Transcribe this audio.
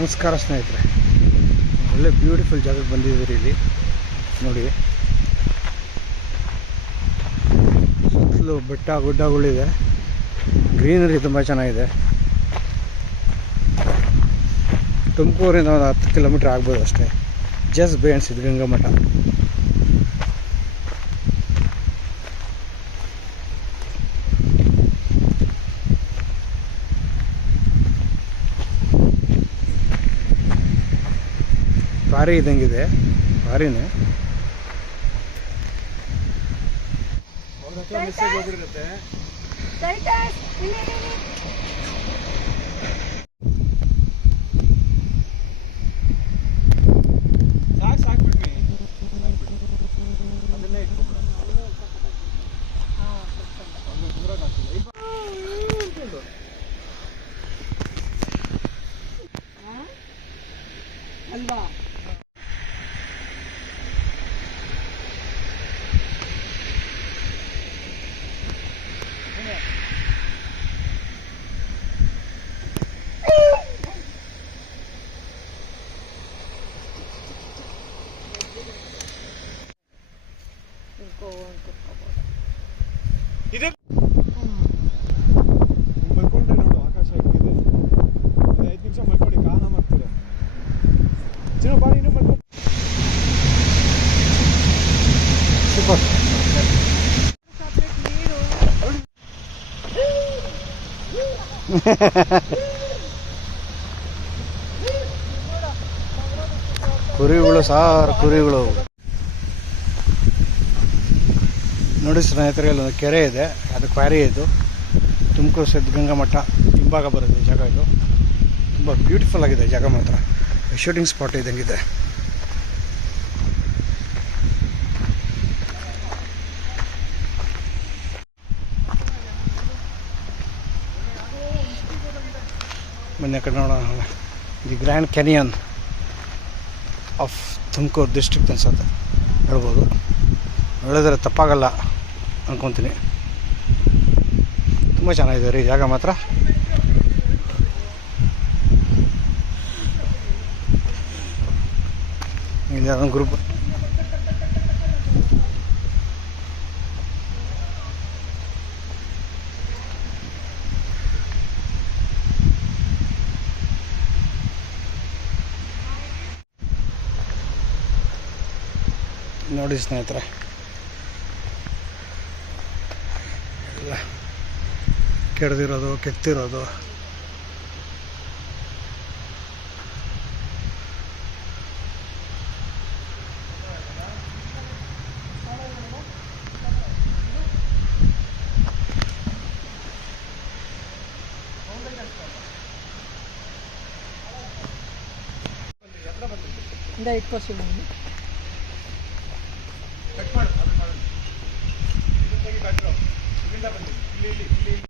ನಮಸ್ಕಾರ ಸ್ನೇಹಿತರೆ, ಒಳ್ಳೆ ಬ್ಯೂಟಿಫುಲ್ ಜಾಗಕ್ಕೆ ಬಂದಿದ್ದೀರಿ. ಇಲ್ಲಿ ನೋಡಿ, ಸುತ್ತಲೂ ಬೆಟ್ಟ ಗುಡ್ಡಗಳಿದೆ, ಗ್ರೀನರಿ ತುಂಬ ಚೆನ್ನಾಗಿದೆ. ತುಮಕೂರಿಂದ ಒಂದು 10 ಕಿಲೋಮೀಟ್ರ್ ಆಗ್ಬೋದು ಅಷ್ಟೇ. ಜಸ್ಟ್ ಬಿಹೈಂಡ್ ಸಿದ್ಧಗಂಗಾ ಮಠ. ಪಾರಿ ಇದ್ದಂಗಿದೆ, ಪಾರಿನೇ. ಮೆಸೇಜ್ ಹೋಗಿರುತ್ತೆ. ಸಾಕು ಬಿಡ್ರಿ, ಅದನ್ನೇ ಇಟ್ಕೊಂಡ್ಬಿಡ. ಅಲ್ವಾ ಇದೆ ಮಲ್ಕೊಂಡ್ರೆ ನೋಡು, ಆಕಾಶ ಹೇಗಿದೆ. 5 ನಿಮಿಷ ಮಲ್ಕೊಳ್ಳಿ, ಕಾಲ ಮಾಡ್ತೀರ. ಚಿನ್ನ ಬಾರಿ, ಇನ್ನೂ ಮಲ್ಕೊ. ಸೂಪರ್. ಕುರಿಗಳು ಸಾರು, ಕುರಿಗಳು ನೋಡಿ ಸ್ನೇಹಿತರೆ. ಇಲ್ಲೊಂದು ಕೆರೆ ಇದೆ, ಅದು ಕ್ವಾರಿ. ಇದು ತುಮಕೂರು ಸಿದ್ಧಗಂಗಾ ಮಠ ಹಿಂಭಾಗ ಬರುತ್ತೆ ಜಾಗ. ಇದು ತುಂಬ ಬ್ಯೂಟಿಫುಲ್ ಆಗಿದೆ ಜಾಗ, ಮಾತ್ರ ಶೂಟಿಂಗ್ ಸ್ಪಾಟ್ ಇದ್ದಂಗಿದೆ. ಬನ್ನಿ ಕಡೆ ನೋಡೋಣ. The grand canyon of Tumakuru district ಅನ್ಸುತ್ತೆ, ಹೇಳ್ಬೋದು. ಹೇಳಿದ್ರೆ ತಪ್ಪಾಗಲ್ಲ ಅಂದ್ಕೊತೀನಿ. ತುಂಬ ಚೆನ್ನಾಗಿದೆ ರೀ ಜಾಗ ಮಾತ್ರ. ಇದೊಂದು ಗ್ರೂಪ್ ನೋಡಿ ಸ್ನೇಹಿತರೆ. ಎಲ್ಲ ಕೆಡ್ದಿರೋದು, ಕೆತ್ತಿರೋದು. ಇಟ್ಕೋ